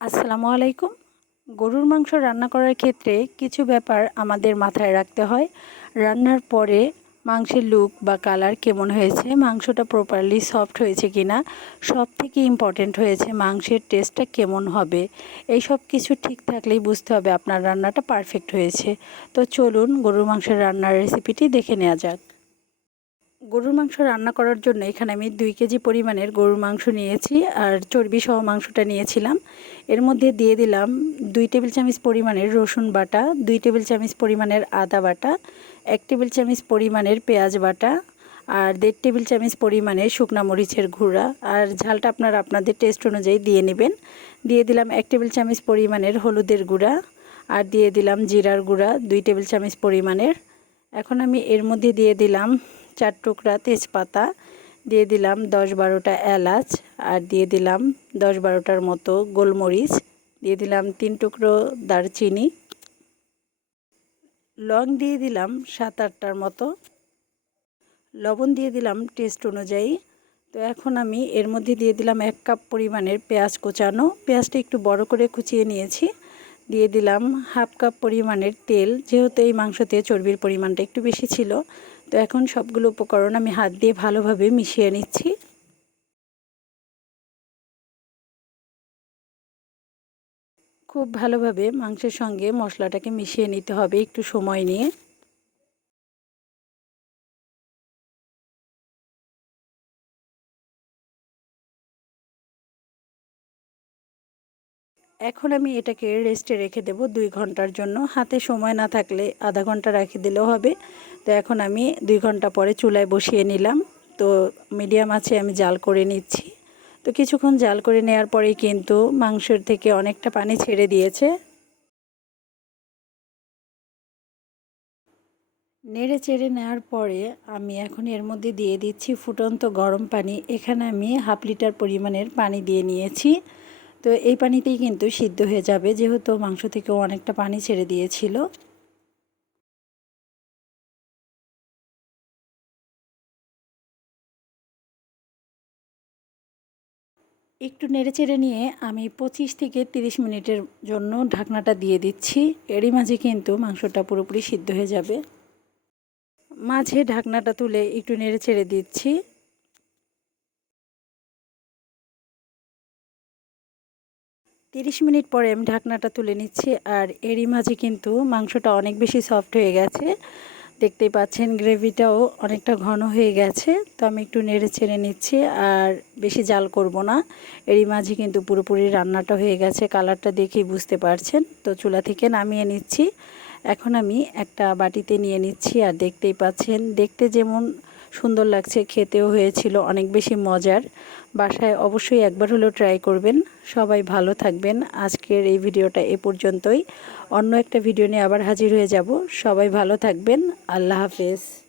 আসসালামু আলাইকুম। গরুর মাংস রান্না করার ক্ষেত্রে কিছু ব্যাপার আমাদের মাথায় রাখতে হয়। রান্নার পরে মাংসের লুক বা কালার কেমন হয়েছে, মাংসটা প্রপারলি সফট হয়েছে কি না সব থেকে ইম্পর্টেন্ট হয়েছে মাংসের টেস্টটা কেমন হবে, এই সব কিছু ঠিক থাকলেই বুঝতে হবে আপনার রান্নাটা পারফেক্ট হয়েছে। তো চলুন গরুর মাংসের রান্নার রেসিপিটি দেখে নেওয়া যাক। গরুর মাংস রান্না করার জন্য এখানে আমি দুই কেজি পরিমাণের গরুর মাংস নিয়েছি আর চর্বি সহ মাংসটা নিয়েছিলাম। এর মধ্যে দিয়ে দিলাম দুই টেবিল চামচ পরিমাণের রসুন বাটা, দুই টেবিল চামচ পরিমাণের আদা বাটা, এক টেবিল চামচ পরিমাণের পেঁয়াজ বাটা আর দেড় টেবিল চামচ পরিমাণের শুকনা মরিচের গুঁড়া। আর ঝালটা আপনারা আপনাদের টেস্ট অনুযায়ী দিয়ে নেবেন। দিয়ে দিলাম এক টেবিল চামচ পরিমাণের হলুদের গুঁড়া আর দিয়ে দিলাম জিরার গুঁড়া দুই টেবিল চামচ পরিমাণের। এখন আমি এর মধ্যে দিয়ে দিলাম চার টুকরা তেজপাতা, দিয়ে দিলাম দশ বারোটা এলাচ আর দিয়ে দিলাম দশ বারোটার মতো গোলমরিচ, দিয়ে দিলাম তিন টুকরো দারচিনি, লং দিয়ে দিলাম সাত আটটার মতো, লবণ দিয়ে দিলাম টেস্ট অনুযায়ী। তো এখন আমি এর মধ্যে দিয়ে দিলাম এক কাপ পরিমাণের পেঁয়াজ কোচানো, পেঁয়াজটা একটু বড় করে কুচিয়ে নিয়েছি, দিয়ে দিলাম হাফ কাপ পরিমাণের তেল, যেহেতু এই মাংসতে চর্বির পরিমাণটা একটু বেশি ছিল তো এখন সবগুলো উপকরণ আমি হাত দিয়ে ভালোভাবে মিশিয়ে নিচ্ছি। খুব ভালোভাবে মাংসের সঙ্গে মশলাটাকে মিশিয়ে নিতে হবে একটু সময় নিয়ে। এখন আমি এটাকে রেস্টে রেখে দেব দুই ঘণ্টার জন্য। হাতে সময় না থাকলে আধা ঘণ্টা রেখে দিলেও হবে। তো এখন আমি দুই ঘণ্টা পরে চুলায় বসিয়ে নিলাম। তো মিডিয়াম আছে, আমি জাল করে নিচ্ছি। তো কিছুক্ষণ জাল করে নেওয়ার পরেই কিন্তু মাংসের থেকে অনেকটা পানি ছেড়ে দিয়েছে। নেড়ে চেড়ে নেওয়ার পরে আমি এখন এর মধ্যে দিয়ে দিচ্ছি ফুটন্ত গরম পানি। এখানে আমি হাফ লিটার পরিমাণের পানি দিয়ে নিয়েছি। তো এই পানিতেই কিন্তু সিদ্ধ হয়ে যাবে, যেহেতু মাংস থেকেও অনেকটা পানি ছেড়ে দিয়েছিল। একটু নেড়ে চেড়ে নিয়ে আমি পঁচিশ থেকে তিরিশ মিনিটের জন্য ঢাকনাটা দিয়ে দিচ্ছি। এরই মাঝে কিন্তু মাংসটা পুরোপুরি সিদ্ধ হয়ে যাবে। মাঝে ঢাকনাটা তুলে একটু নেড়ে ছেড়ে দিচ্ছি। তিরিশ মিনিট পরে আমি ঢাকনাটা তুলে নিচ্ছি আর এরই মাঝে কিন্তু মাংসটা অনেক বেশি সফট হয়ে গেছে। দেখতেই পাচ্ছেন গ্রেভিটাও অনেকটা ঘন হয়ে গেছে। তো আমি একটু নেড়ে ছেড়ে নিচ্ছি আর বেশি জাল করব না। এরই মাঝে কিন্তু পুরোপুরি রান্নাটা হয়ে গেছে, কালারটা দেখেই বুঝতে পারছেন। তো চুলা থেকে নামিয়ে নিচ্ছি। এখন আমি একটা বাটিতে নিয়ে নিচ্ছি আর দেখতেই পাচ্ছেন, দেখতে যেমন সুন্দর লাগছে, খেতেও হয়েছিল, অনেক বেশি মজার। বাসায় অবশ্যই একবার হলেও ট্রাই করবেন। সবাই ভালো থাকবেন। আজকের এই ভিডিওটা এ পর্যন্তই। অন্য একটা ভিডিও নিয়ে আবার হাজির হয়ে যাব। সবাই ভালো থাকবেন। আল্লাহ হাফেজ।